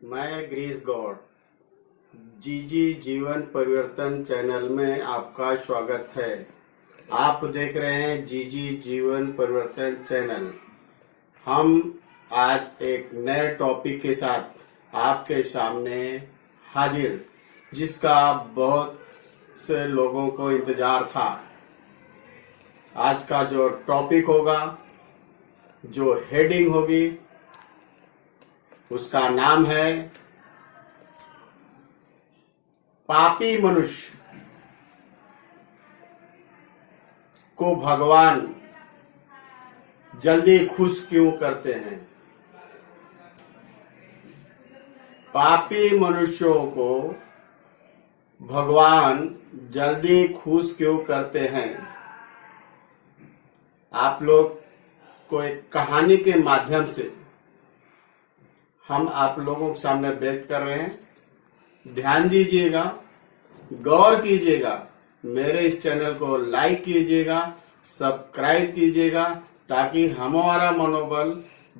मैं ग्रीस गौड़ जीजी जीवन परिवर्तन चैनल में आपका स्वागत है। आप देख रहे हैं जीजी जीवन परिवर्तन चैनल। हम आज एक नए टॉपिक के साथ आपके सामने हाजिर, जिसका बहुत से लोगों को इंतजार था। आज का जो टॉपिक होगा, जो हेडिंग होगी, उसका नाम है पापी मनुष्य को भगवान जल्दी खुश क्यों करते हैं। पापी मनुष्यों को भगवान जल्दी खुश क्यों करते हैं। आप लोग को एक कहानी के माध्यम से हम आप लोगों के सामने व्यक्त कर रहे हैं। ध्यान दीजिएगा, गौर कीजिएगा, मेरे इस चैनल को लाइक कीजिएगा, सब्सक्राइब कीजिएगा, ताकि हमारा मनोबल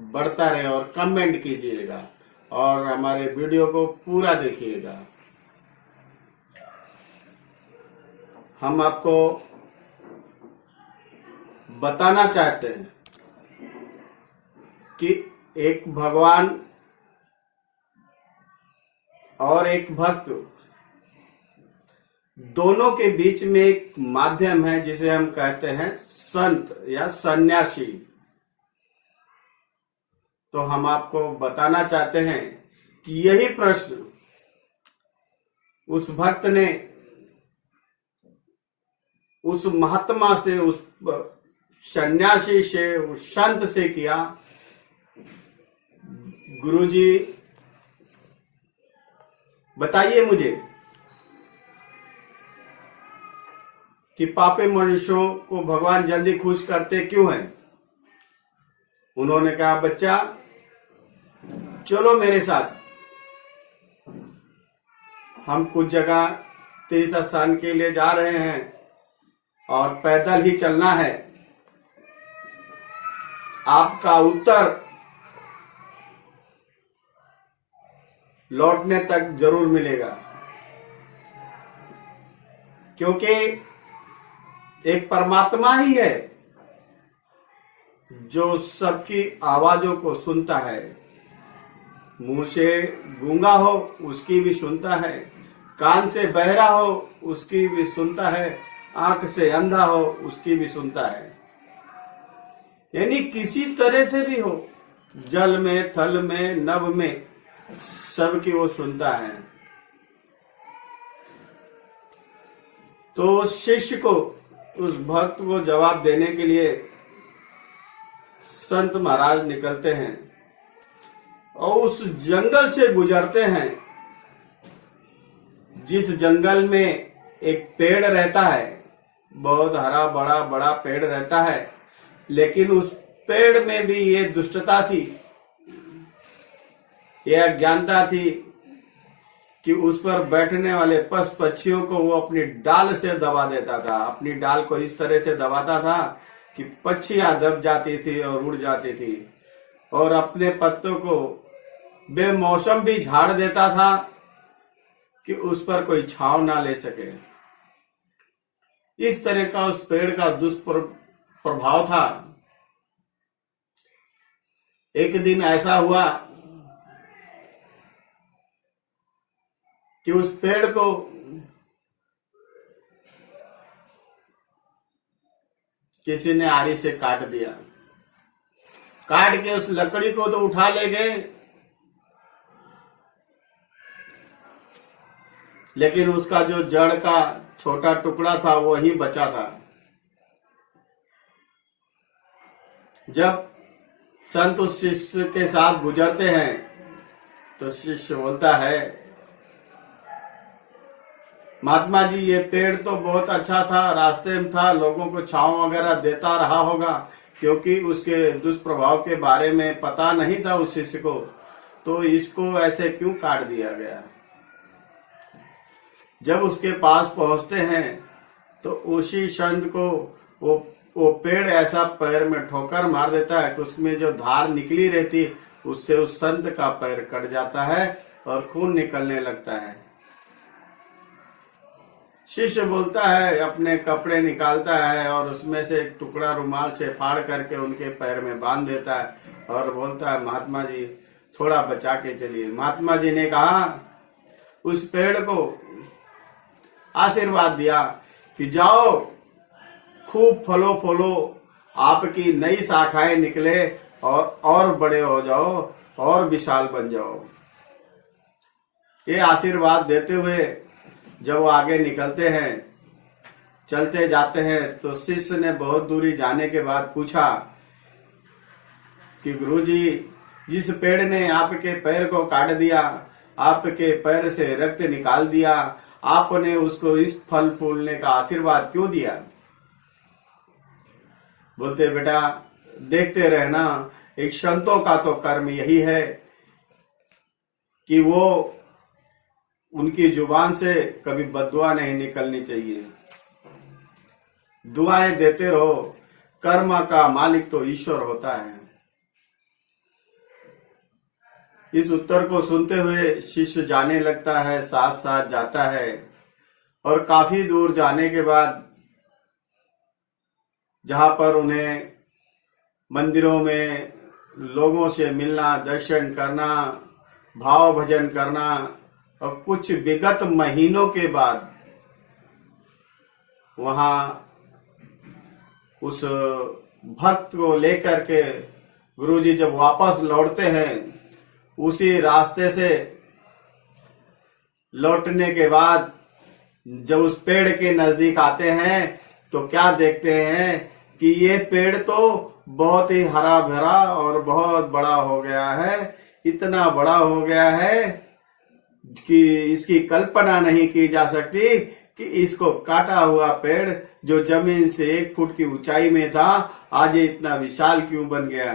बढ़ता रहे, और कमेंट कीजिएगा और हमारे वीडियो को पूरा देखिएगा। हम आपको बताना चाहते हैं कि एक भगवान और एक भक्त, दोनों के बीच में एक माध्यम है जिसे हम कहते हैं संत या सन्यासी। तो हम आपको बताना चाहते हैं कि यही प्रश्न उस भक्त ने उस महात्मा से, उस सन्यासी से, उस संत से किया। गुरुजी, बताइए मुझे कि पापी मनुष्यों को भगवान जल्दी खुश करते क्यों हैं। उन्होंने कहा, बच्चा चलो मेरे साथ, हम कुछ जगह तीर्थ स्थान के लिए जा रहे हैं और पैदल ही चलना है। आपका उत्तर लौटने तक जरूर मिलेगा, क्योंकि एक परमात्मा ही है जो सबकी आवाजों को सुनता है। मुंह से गूंगा हो उसकी भी सुनता है, कान से बहरा हो उसकी भी सुनता है, आंख से अंधा हो उसकी भी सुनता है। यानी किसी तरह से भी हो, जल में, थल में, नभ में, सबकी वो सुनता है। तो शिष्य को, उस भक्त को जवाब देने के लिए संत महाराज निकलते हैं और उस जंगल से गुजरते हैं, जिस जंगल में एक पेड़ रहता है, बहुत हरा बड़ा बड़ा पेड़ रहता है। लेकिन उस पेड़ में भी ये दुष्टता थी, यह अज्ञानता थी कि उस पर बैठने वाले पशु पक्षियों को वो अपनी डाल से दबा देता था। अपनी डाल को इस तरह से दबाता था कि पक्षियां दब जाती थी और उड़ जाती थी, और अपने पत्तों को बेमौसम भी झाड़ देता था कि उस पर कोई छांव ना ले सके। इस तरह का उस पेड़ का दुष्प्रभाव था। एक दिन ऐसा हुआ कि उस पेड़ को किसी ने आरी से काट दिया। काट के उस लकड़ी को तो उठा ले गए, लेकिन उसका जो जड़ का छोटा टुकड़ा था वो ही बचा था। जब संत उस शिष्य के साथ गुजरते हैं तो शिष्य बोलता है, महात्मा जी, ये पेड़ तो बहुत अच्छा था, रास्ते में था, लोगों को छांव वगैरह देता रहा होगा, क्योंकि उसके दुष्प्रभाव के बारे में पता नहीं था उस शिष्य को, तो इसको ऐसे क्यों काट दिया गया। जब उसके पास पहुंचते हैं तो उसी संत को वो पेड़ ऐसा पैर में ठोकर मार देता है कि उसमें जो धार निकली रहती उससे उस संत का पैर कट जाता है और खून निकलने लगता है। शिष्य बोलता है, अपने कपड़े निकालता है और उसमें से एक टुकड़ा रुमाल से फाड़ करके उनके पैर में बांध देता है और बोलता है, महात्मा जी थोड़ा बचा के चलिए। महात्मा जी ने कहा, उस पेड़ को आशीर्वाद दिया कि जाओ खूब फलो फलो, आपकी नई शाखाएं निकले और बड़े हो जाओ और विशाल बन जाओ। ये आशीर्वाद देते हुए जब वो आगे निकलते हैं, चलते जाते हैं, तो शिष्य ने बहुत दूरी जाने के बाद पूछा कि गुरुजी, जिस पेड़ ने आपके पैर को काट दिया, आपके पैर से रक्त निकाल दिया, आपने उसको इस फल फूलने का आशीर्वाद क्यों दिया? बोलते, बेटा देखते रहना, एक संतों का तो कर्म यही है कि वो उनकी जुबान से कभी बद्दुआ नहीं निकलनी चाहिए, दुआएं देते रहो। कर्म का मालिक तो ईश्वर होता है। इस उत्तर को सुनते हुए शिष्य जाने लगता है, साथ साथ जाता है और काफी दूर जाने के बाद जहां पर उन्हें मंदिरों में लोगों से मिलना, दर्शन करना, भाव भजन करना, और कुछ विगत महीनों के बाद वहां उस भक्त को लेकर के गुरुजी जब वापस लौटते हैं, उसी रास्ते से लौटने के बाद जब उस पेड़ के नजदीक आते हैं तो क्या देखते हैं कि ये पेड़ तो बहुत ही हरा भरा और बहुत बड़ा हो गया है। इतना बड़ा हो गया है कि इसकी कल्पना नहीं की जा सकती कि इसको काटा हुआ पेड़ जो जमीन से 1 फुट की ऊंचाई में था, आज ये इतना विशाल क्यों बन गया?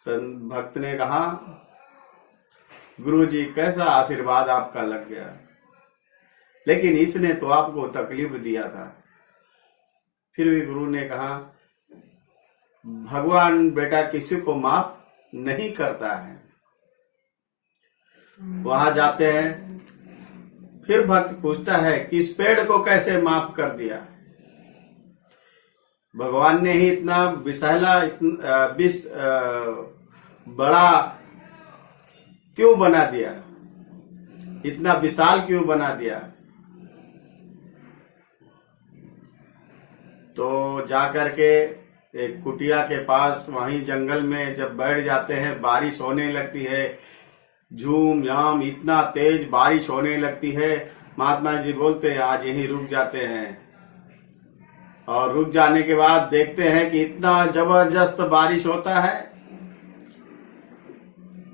संत भक्त ने कहा, गुरुजी कैसा आशीर्वाद आपका लग गया, लेकिन इसने तो आपको तकलीफ दिया था। फिर भी गुरु ने कहा, भगवान बेटा किसी को माफ नहीं करता है। वहां जाते हैं, फिर भक्त पूछता है कि इस पेड़ को कैसे माफ कर दिया? भगवान ने ही इतना विशाला बड़ा क्यों बना दिया, इतना विशाल क्यों बना दिया? तो जाकर के एक कुटिया के पास वहीं जंगल में जब बैठ जाते हैं, बारिश होने लगती है, झूम झाम इतना तेज बारिश होने लगती है। महात्मा जी बोलते हैं, आज यहीं रुक जाते हैं। और रुक जाने के बाद देखते हैं कि इतना जबरदस्त बारिश होता है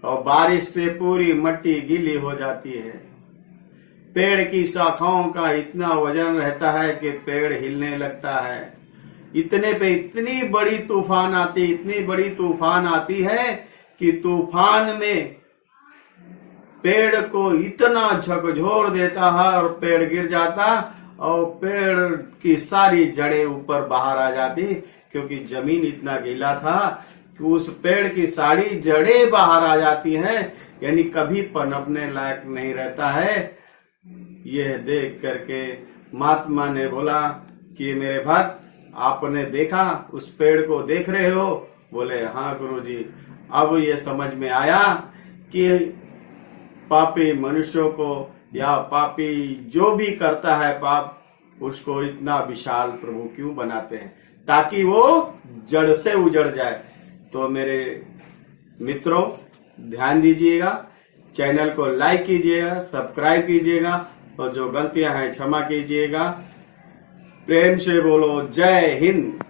और बारिश से पूरी मिट्टी गीली हो जाती है। पेड़ की शाखाओं का इतना वजन रहता है कि पेड़ हिलने लगता है। इतने पे इतनी बड़ी तूफान आती है कि तूफान में पेड़ को इतना झकझोर देता है और पेड़ गिर जाता और पेड़ की सारी जड़ें ऊपर बाहर आ जाती, क्योंकि जमीन इतना गीला था कि उस पेड़ की सारी जड़ें बाहर आ जाती हैं, यानी कभी पनपने लायक नहीं रहता है। यह देख करके महात्मा ने बोला कि मेरे भक्त, आपने देखा, उस पेड़ को देख रहे हो? बोले, हाँ गुरुजी, अब ये समझ में आया कि पापी मनुष्यों को या पापी जो भी करता है पाप, उसको इतना विशाल प्रभु क्यों बनाते हैं, ताकि वो जड़ से उजड़ जाए। तो मेरे मित्रों, ध्यान दीजिएगा, चैनल को लाइक कीजिएगा, सब्सक्राइब कीजिएगा और जो गलतियां हैं क्षमा कीजिएगा। प्रेम से बोलो जय हिंद।